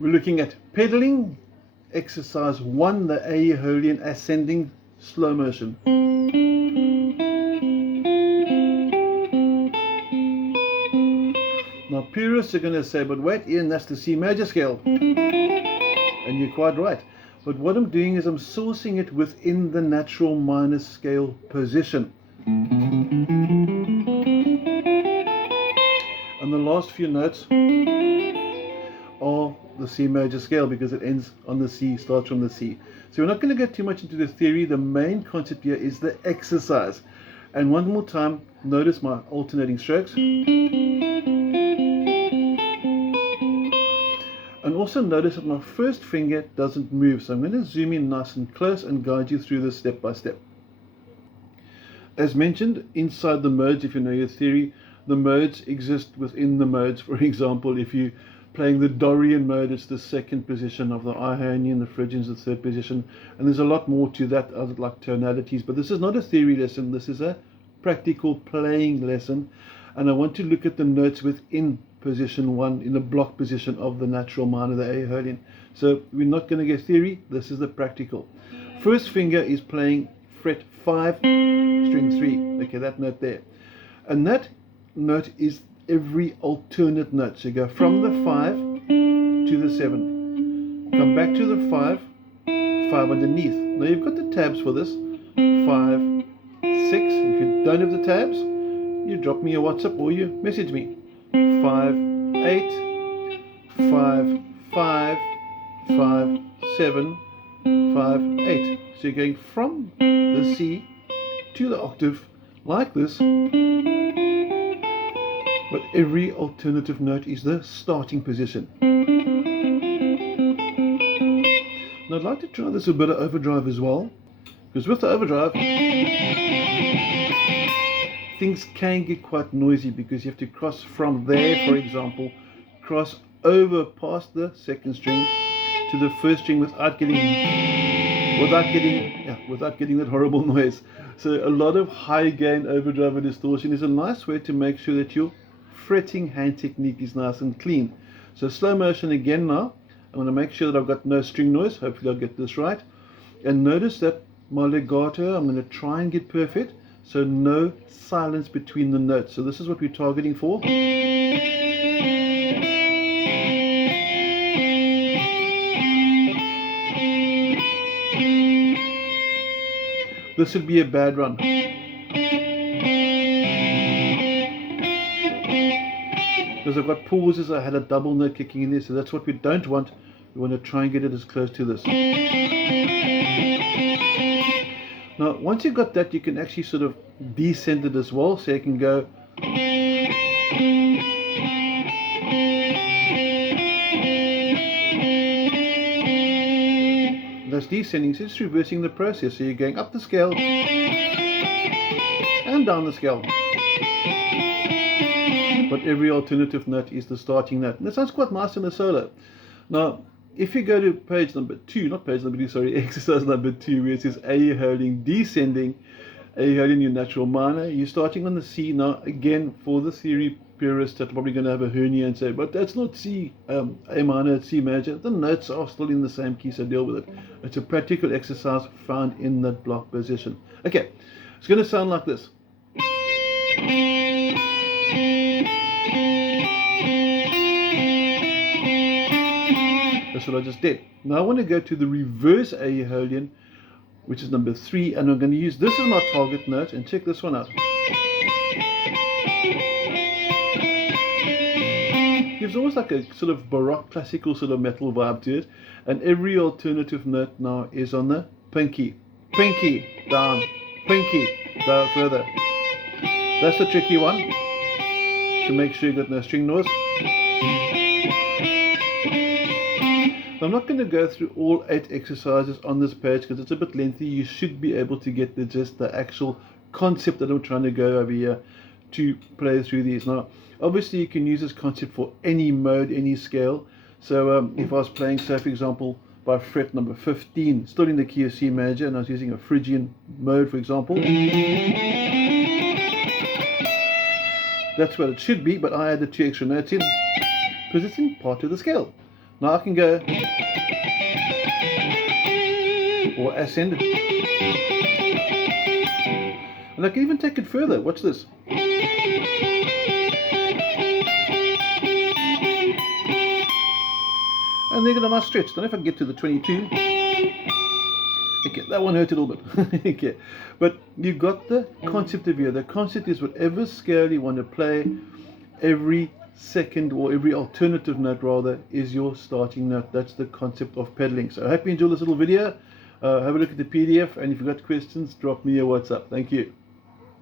We're looking at pedaling, exercise 1, the Aeolian ascending slow motion. Now purists are going to say, but wait Ian, that's the C major scale. And you're quite right. But what I'm doing is I'm sourcing it within the natural minor scale position. And the last few notes are the C major scale because it ends on the C, starts from the C. So we're not going to get too much into the theory. The main concept here is the exercise. And one more time, notice my alternating strokes. And also notice that my first finger doesn't move. So I'm going to zoom in nice and close and guide you through this step by step. As mentioned, inside the modes, if you know your theory, the modes exist within the modes. For example, if you're playing the Dorian mode, it's the second position of the Ionian, the Phrygian is the third position. And there's a lot more to that, other like tonalities. But this is not a theory lesson. This is a practical playing lesson. And I want to look at the notes within position 1 in the block position of the natural minor, the Aeolian. So we're not going to get theory. This is the practical. First finger is playing fret 5, string 3. Okay, that note there. And that note is every alternate note. So you go from the 5 to the 7. Come back to the 5, 5 underneath. Now you've got the tabs for this. 5, 6. If you don't have the tabs, you drop me a WhatsApp or you message me. 5, 8, 5, 5, 5, 7, 5, 8. So you're going from the C to the octave like this, but every alternative note is the starting position. Now I'd like to try this with a bit of overdrive as well, because with the overdrive things can get quite noisy because you have to cross from there, for example, cross over past the second string to the first string without getting that horrible noise. So a lot of high gain overdrive and distortion is a nice way to make sure that your fretting hand technique is nice and clean. So slow motion again now. I want to make sure that I've got no string noise. Hopefully I'll get this right. And notice that my legato, I'm going to try and get perfect. So no silence between the notes. So this is what we're targeting for. This would be a bad run. Because I've got pauses, I had a double note kicking in there, so that's what we don't want. We want to try and get it as close to this. Now, once you've got that, you can actually sort of descend it as well, so you can go. That's descending, so it's reversing the process. So you're going up the scale and down the scale. But every alternative note is the starting note. And that sounds quite nice in a solo. Now, if you go to page number 2, not page number 2, sorry, exercise number 2, where it says Aeolian descending, Aeolian your natural minor, you're starting on the C. Now, again, for the theory purists that are probably going to have a hernia and say, but that's not C, A minor, it's C major. The notes are still in the same key, so deal with it. It's a practical exercise found in that block position. Okay, it's going to sound like this. That's what I just did. Now I want to go to the reverse Aeolian, which is number 3, and I'm going to use this as my target note, and check this one out. Gives almost like a sort of baroque classical sort of metal vibe to it, and every alternative note now is on the pinky. Pinky, down, pinky, down further. That's the tricky one, to make sure you've got no string noise. I'm not going to go through all 8 exercises on this page because it's a bit lengthy. You should be able to get the actual concept that I'm trying to go over here to play through these. Now, obviously you can use this concept for any mode, any scale. So if I was playing, say for example, by fret number 15, still in the key of C major, and I was using a Phrygian mode, for example, that's what it should be, but I added 2 extra notes in because it's in part of the scale. Now I can go or ascend, and I can even take it further. Watch this. And then get a nice stretch. Don't know if I can get to the 22. Okay, that one hurt a little bit. Okay, but you got the concept of here. The concept is whatever scale you want to play, every second or every alternative note rather is your starting note. That's the concept of pedaling. So I hope you enjoyed this little video. Have a look at the PDF, and if you've got questions, drop me a WhatsApp. Thank you.